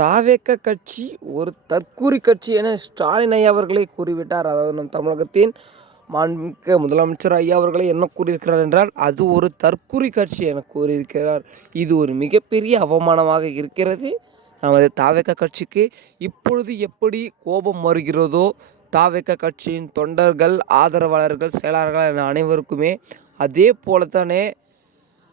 தாவேக கட்சி ஒரு தற்கூரி கட்சி என ஸ்டாலின் ஐயா அவர்களே கூறிவிட்டார். அதாவது நம் தமிழகத்தின் மாண்புமிக்க முதலமைச்சர் ஐயா அவர்களே என்ன கூறியிருக்கிறார் என்றால், அது ஒரு தற்கூரி கட்சி என கூறியிருக்கிறார். இது ஒரு மிகப்பெரிய அவமானமாக இருக்கிறது நமது தாவேக கட்சிக்கு. இப்பொழுது எப்படி கோபம் வருகிறதோ தாவேக கட்சியின் தொண்டர்கள், ஆதரவாளர்கள், செயலாளர்கள் என அனைவருக்குமே அதே போலத்தானே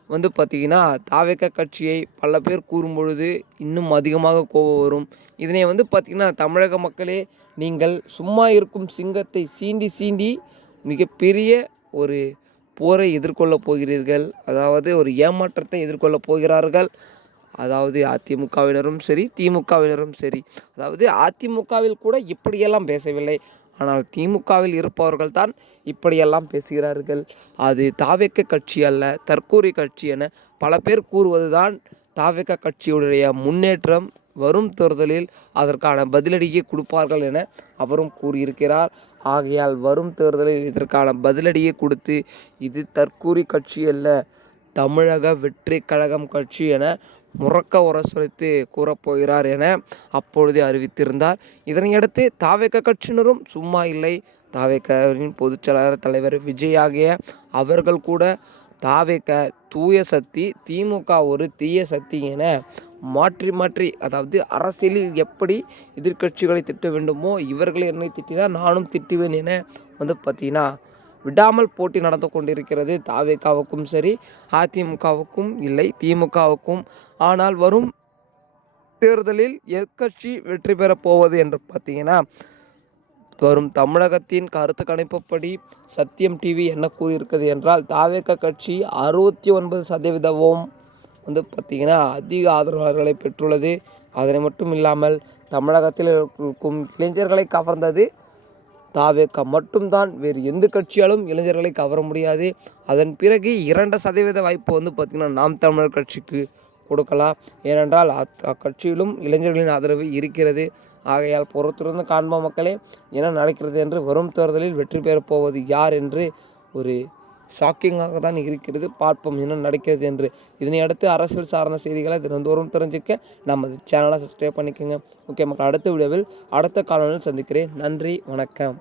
பார்த்தீங்கன்னா, தாவேக கட்சியை பல பேர் கூறும்பொழுது இன்னும் அதிகமாக கோபம் வரும். இதனை பார்த்தீங்கன்னா, தமிழக மக்களே, நீங்கள் சும்மா இருக்கும் சிங்கத்தை சீண்டி சீண்டி மிகப்பெரிய ஒரு போரை எதிர்கொள்ளப் போகிறீர்கள். அதாவது ஒரு ஏமாற்றத்தை எதிர்கொள்ளப் போகிறார்கள். அதாவது அதிமுகவினரும் சரி, திமுகவினரும் சரி. அதாவது அதிமுகவில் கூட இப்படியெல்லாம் பேசவில்லை. ஆனால் திமுகவில் இருப்பவர்கள் தான் இப்படியெல்லாம் பேசுகிறார்கள். அது தாவேக கட்சி அல்ல, தற்கூரி கட்சி என பல பேர் கூறுவது தான் தாவேக கட்சியுடைய முன்னேற்றம். வரும் தேர்தலில் அதற்கான பதிலடியை கொடுப்பார்கள் என அவரும் கூறியிருக்கிறார். ஆகையால் வரும் தேர்தலில் இதற்கான பதிலடியை கொடுத்து, இது தற்கூரி கட்சி அல்ல, தமிழக வெற்றி கழகம் கட்சி என முறக்க உரசுரைத்து கூறப்போகிறார் என அப்பொழுதே அறிவித்திருந்தார். இதனையடுத்து தாவேக கட்சியினரும் சும்மா இல்லை. தாவேகவின் பொதுச்செயலாளர் தலைவர் விஜய் ஆகிய அவர்கள் கூட தாவேக தூய சக்தி, திமுக ஒரு தீய சக்தி என மாற்றி மாற்றி, அதாவது அரசியலில் எப்படி எதிர்க்கட்சிகளை திட்ட வேண்டுமோ இவர்களை என்னை திட்டினால் நானும் திட்டுவேன் என பார்த்தீங்கன்னா விடாமல் போட்டி நடந்து கொண்டிருக்கிறது. தாவேகாவுக்கும் சரி, அதிமுகவுக்கும் இல்லை, திமுகவுக்கும். ஆனால் வரும் தேர்தலில் எக்கட்சி வெற்றி பெறப் போவது என்று பார்த்தீங்கன்னா, வரும் தமிழகத்தின் கருத்து கணிப்புப்படி சத்தியம் டிவி என்ன கூறியிருக்கிறது என்றால், தாவேக கட்சி 69% பார்த்தீங்கன்னா அதிக ஆதரவாளர்களை பெற்றுள்ளது. அதனை மட்டும் இல்லாமல் தமிழகத்தில் இருக்கும் இளைஞர்களை கவர்ந்தது தாவேக மட்டும்தான். வேறு எந்த கட்சியாலும் இளைஞர்களை கவர முடியாது. அதன் பிறகு 2% வாய்ப்பு பார்த்திங்கன்னா நாம் தமிழர் கட்சிக்கு கொடுக்கலாம். ஏனென்றால் அக்கட்சியிலும் இளைஞர்களின் ஆதரவு இருக்கிறது. ஆகையால் பொறுத்திருந்து காண்போம் மக்களே, என்ன நடக்கிறது என்று. வரும் தேர்தலில் வெற்றி பெறப் போவது யார் என்று ஒரு ஷாக்கிங்காக தான் இருக்கிறது. பார்ப்போம் என்ன நடக்கிறது என்று. இதனை அடுத்து அரசியல் சார்ந்த செய்திகளை தினந்தோறும் தெரிஞ்சுக்க நமது சேனலை சப்ஸ்கிரைப் பண்ணிக்கோங்க. ஓகே மக்கள், அடுத்த வீடியோவில் அடுத்த காணொலியில் சந்திக்கிறேன். நன்றி, வணக்கம்.